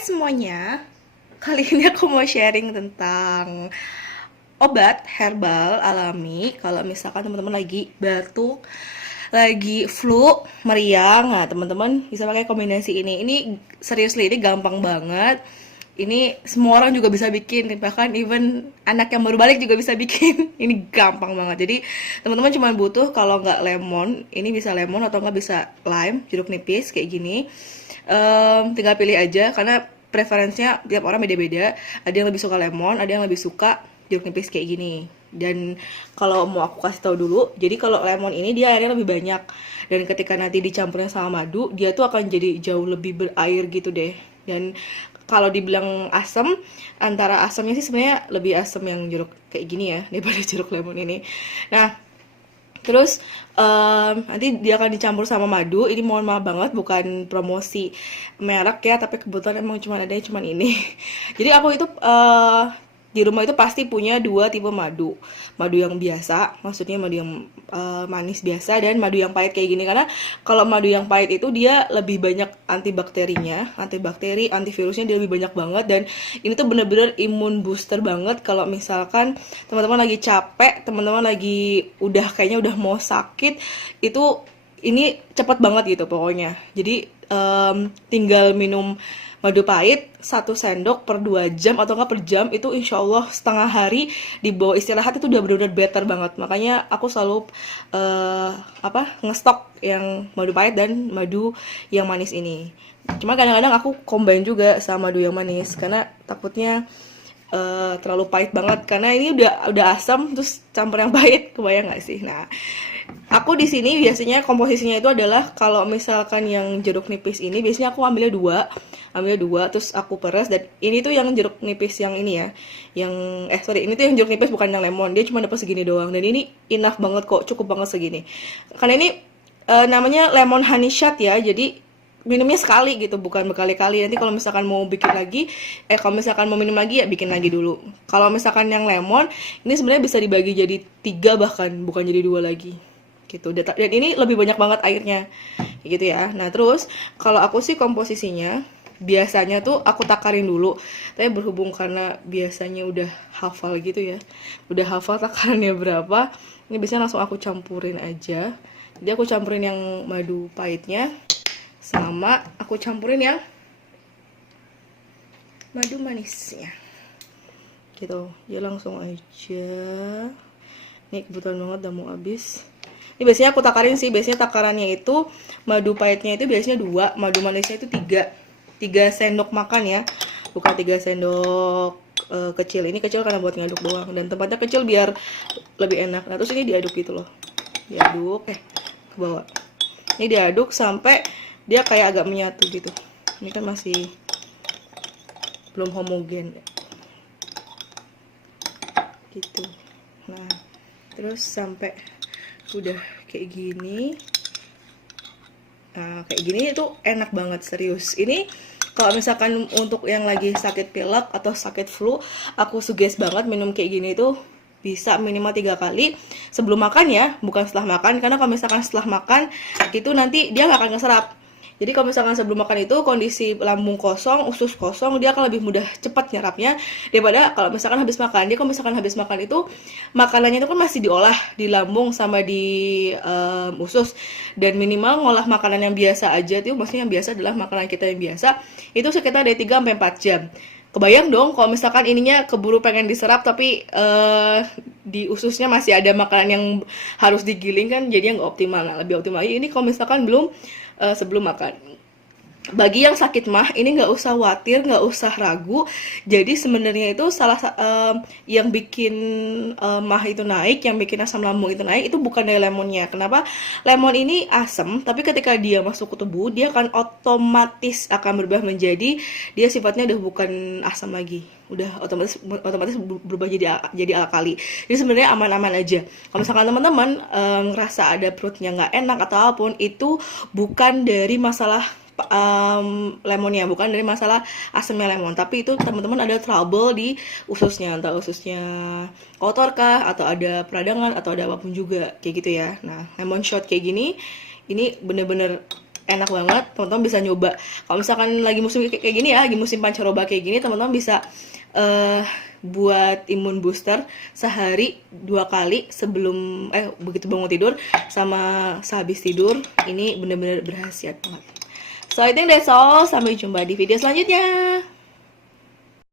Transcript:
semuanya, kali ini aku mau sharing tentang obat herbal alami. Kalau misalkan teman-teman lagi batuk, lagi flu, meriang, nah teman-teman bisa pakai kombinasi ini. Ini seriously, ini gampang banget. Ini semua orang juga bisa bikin, bahkan even anak yang baru balik juga bisa bikin. Ini gampang banget. Jadi teman-teman cuma butuh, kalau nggak lemon, ini bisa lemon atau nggak bisa lime, jeruk nipis kayak gini. Tinggal pilih aja karena preferensinya tiap orang beda-beda. Ada yang lebih suka lemon, ada yang lebih suka jeruk nipis kayak gini. Dan kalau mau aku kasih tahu dulu, jadi kalau lemon ini dia airnya lebih banyak, dan ketika nanti dicampurnya sama madu, dia tuh akan jadi jauh lebih berair gitu deh. Dan kalau dibilang asam, antara asamnya sih sebenarnya lebih asam yang jeruk kayak gini ya daripada jeruk lemon ini. Nah, terus nanti dia akan dicampur sama madu. Ini mohon maaf banget bukan promosi merek ya, tapi kebetulan emang cuma ada cuma ini. Jadi aku itu di rumah itu pasti punya dua tipe madu. Madu yang biasa, maksudnya madu yang manis biasa, dan madu yang pahit kayak gini. Karena kalau madu yang pahit itu dia lebih banyak antibakterinya, antibakteri, antivirusnya dia lebih banyak banget. Dan ini tuh bener-bener imun booster banget. Kalau misalkan teman-teman lagi capek, teman-teman lagi kayaknya udah mau sakit, itu ini cepet banget gitu pokoknya. Jadi tinggal minum madu pahit 1 sendok per 2 jam atau enggak per jam, itu insya Allah setengah hari di bawah istirahat itu udah benar-benar better banget. Makanya aku selalu ngestok yang madu pahit dan madu yang manis ini. Cuma kadang-kadang aku combine juga sama madu yang manis karena takutnya terlalu pahit banget, karena ini udah asam terus campur yang pahit, kebayang nggak sih? Nah, aku di sini biasanya komposisinya itu adalah, kalau misalkan yang jeruk nipis ini biasanya aku ambilnya dua, terus aku peres. Dan ini tuh yang jeruk nipis yang ini ya, ini tuh yang jeruk nipis bukan yang lemon, dia cuma dapat segini doang, dan ini enough banget kok, cukup banget segini. Karena ini namanya lemon honey shot ya, jadi minumnya sekali gitu, bukan berkali-kali. Nanti kalau misalkan mau bikin lagi, kalau misalkan mau minum lagi ya bikin lagi dulu. Kalau misalkan yang lemon, ini sebenarnya bisa dibagi jadi 3 bahkan, bukan jadi 2 lagi gitu. Dan ini lebih banyak banget airnya gitu ya. Nah terus kalau aku sih komposisinya biasanya tuh aku takarin dulu, tapi berhubung karena biasanya udah hafal gitu ya, udah hafal takarannya berapa, ini biasanya langsung aku campurin aja. Jadi aku campurin yang madu pahitnya, sama aku campurin yang madu manisnya gitu ya, langsung aja. Nih kebetulan banget udah mau habis. Ini biasanya aku takarin sih, biasanya takarannya itu madu pahitnya itu biasanya 2, madu manisnya itu 3 sendok makan ya, bukan 3 sendok kecil. Ini kecil karena buat ngaduk doang, dan tempatnya kecil biar lebih enak. Nah terus ini diaduk gitu loh, diaduk ke bawah. Ini diaduk sampai dia kayak agak menyatu gitu. Ini kan masih belum homogen gitu. Nah terus sampai udah kayak gini. Nah kayak gini itu enak banget, serius. Ini kalau misalkan untuk yang lagi sakit pilek atau sakit flu, aku suggest banget minum kayak gini tuh bisa minimal 3 kali sebelum makan ya, bukan setelah makan. Karena kalau misalkan setelah makan itu nanti dia nggak akan keserap. Jadi kalau misalkan sebelum makan itu kondisi lambung kosong, usus kosong, dia akan lebih mudah cepat nyerapnya daripada kalau misalkan habis makan. Dia kalau misalkan habis makan itu makanannya itu kan masih diolah di lambung sama di usus, dan minimal ngolah makanan yang biasa aja tuh, maksudnya yang biasa adalah makanan kita yang biasa, itu sekitar dari 3 sampai 4 jam. Kebayang dong kalau misalkan ininya keburu pengen diserap tapi di ususnya masih ada makanan yang harus digiling, kan jadinya nggak optimal. Nah, lebih optimal ini kalau misalkan belum sebelum makan. Bagi yang sakit mah ini nggak usah khawatir, nggak usah ragu. Jadi sebenarnya itu yang bikin mah itu naik, yang bikin asam lambung itu naik, itu bukan dari lemonnya. Kenapa? Lemon ini asam, tapi ketika dia masuk ke tubuh, dia akan otomatis akan berubah menjadi, dia sifatnya udah bukan asam lagi, udah otomatis berubah jadi alkali. Jadi sebenarnya aman-aman aja. Kalau misalkan teman-teman ngerasa ada perutnya nggak enak atau apapun, itu bukan dari masalah lemonnya, bukan dari masalah asamnya lemon, tapi itu teman-teman ada trouble di ususnya, entah ususnya kotor kah, atau ada peradangan, atau ada apapun juga kayak gitu ya. Nah lemon shot kayak gini, ini bener-bener enak banget, teman-teman bisa nyoba. Kalau misalkan lagi musim kayak gini ya, lagi musim pancaroba kayak gini, teman-teman bisa buat imun booster sehari 2 kali sebelum begitu bangun tidur sama sehabis tidur. Ini bener-bener berhasil banget. So I think that's all. Sampai jumpa di video selanjutnya.